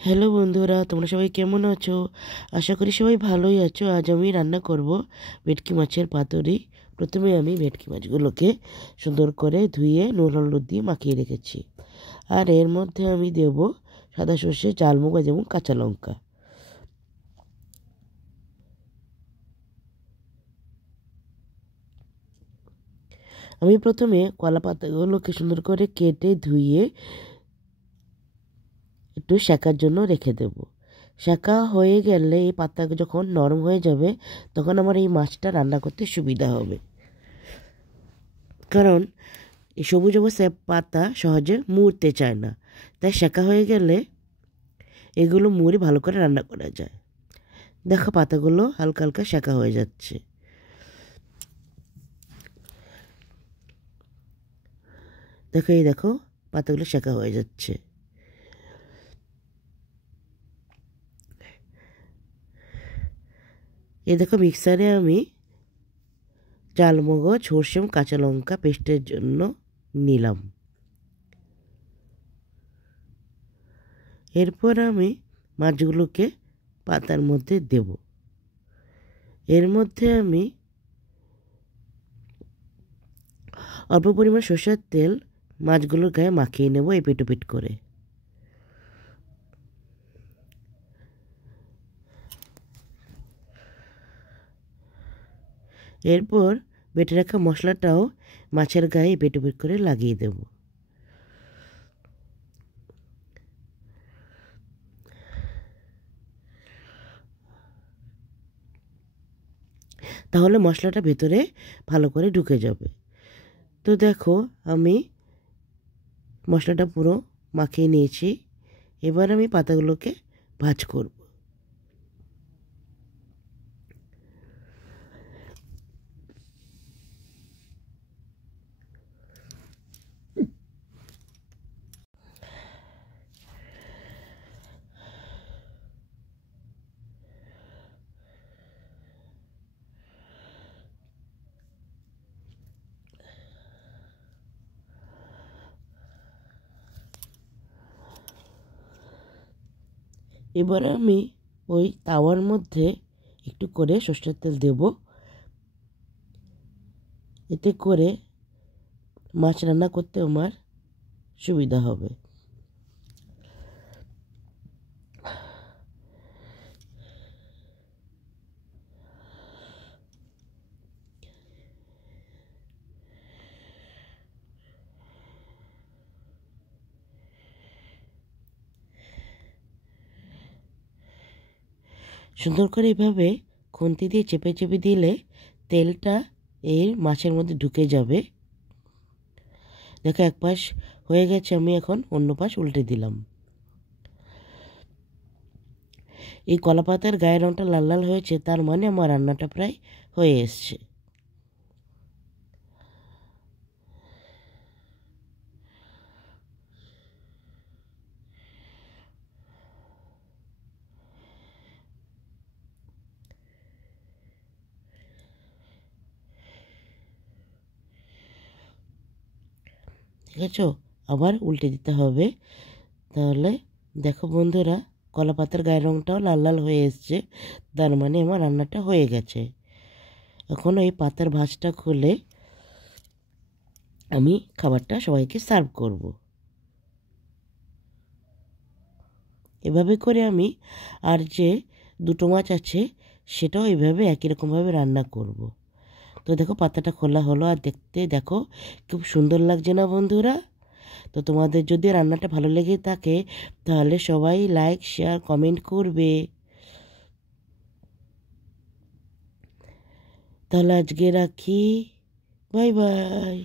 Hello বন্ধুরা, তোমরা সবাই কেমন আছো? আশা করি সবাই ভালোই আছো। আজ আমি রান্না করব ভেটকি মাছের পাতুরি। প্রথমে আমি ভেটকি মাছগুলোকে সুন্দর করে ধুয়ে নুন হলুদ দিয়ে মাখিয়ে রেখেছি। আর এর মধ্যে আমি দেব সাদা সর্ষে, চালমগজ এবং কাঁচা লঙ্কা। আমি প্রথমে কলা পাতাগুলোকে সুন্দর করে কেটে ধুয়ে একটু সেকার জন্য রেখে দেব। সেকা হয়ে গেলে এই পাতা যখন নরম হয়ে যাবে তখন আমার এই মাছটা রান্না করতে সুবিধা হবে, কারণ এই সবুজ অবস্থায় পাতা সহজে মুড়তে চায় না। তাই সেকা হয়ে গেলে এগুলো মুড়ে ভালো করে রান্না করা যায়। দেখো পাতাগুলো হালকা হালকা সেকা হয়ে যাচ্ছে। দেখো পাতাগুলো সেকা হয়ে যাচ্ছে। দেখো মিক্সারে আমি চালমগজ, সরষে এবং কাঁচা লঙ্কা পেস্টের জন্য নিলাম। এরপর আমি মাছগুলোকে পাতার মধ্যে দেব। এর মধ্যে আমি অল্প পরিমাণ সরষের তেল মাছগুলোর গায়ে মাখিয়ে নেব এপিট ওপিট করে। এরপর বেটে রাখা মশলাটাও মাছের গায়ে এপিট ওপিট করে লাগিয়ে দেব। তাহলে মশলাটা ভেতরে ভালো করে ঢুকে যাবে। তো দেখো আমি মশলাটা পুরো মাখিয়ে নিয়েছি। এবার আমি পাতাগুলোকে ভাজ করব। এবার আমি ওই তাওয়ার মধ্যে একটু করে সরষের তেল দেব। এতে করে মাছ রান্না করতে আমার সুবিধা হবে। সুন্দর করে এভাবে খুন্তি দিয়ে চেপে চেপে দিলে তেলটা এই মাছের মধ্যে ঢুকে যাবে। দেখো এক পাশ হয়ে গেছে, আমি এখন অন্য পাশ উল্টে দিলাম। এই কলা পাতার গায়ের রঙটা লাল লাল হয়েছে, তার মানে আমার রান্নাটা প্রায় হয়ে এসছে। ঠিক আছে, আবার উল্টে দিতে হবে। তাহলে দেখো বন্ধুরা, কলা পাতার গায়ের রঙটাও লাল লাল হয়ে এসছে, তার মানে আমার রান্নাটা হয়ে গেছে। এখন এই পাতার ভাঁজটা খুলে আমি খাবারটা সবাইকে সার্ভ করব। এভাবে করে আমি আর যে দুটো মাছ আছে সেটাও এভাবে একই রকমভাবে রান্না করব। তো দেখো পাতাটা খোলা হলো, আর দেখতে দেখো খুব সুন্দর লাগছে না বন্ধুরা? তো তোমাদের যদি রান্নাটা ভালো লেগে থাকে তাহলে সবাই লাইক, শেয়ার, কমেন্ট করবে। তাহলে আজকে রাখি, বাই বাই।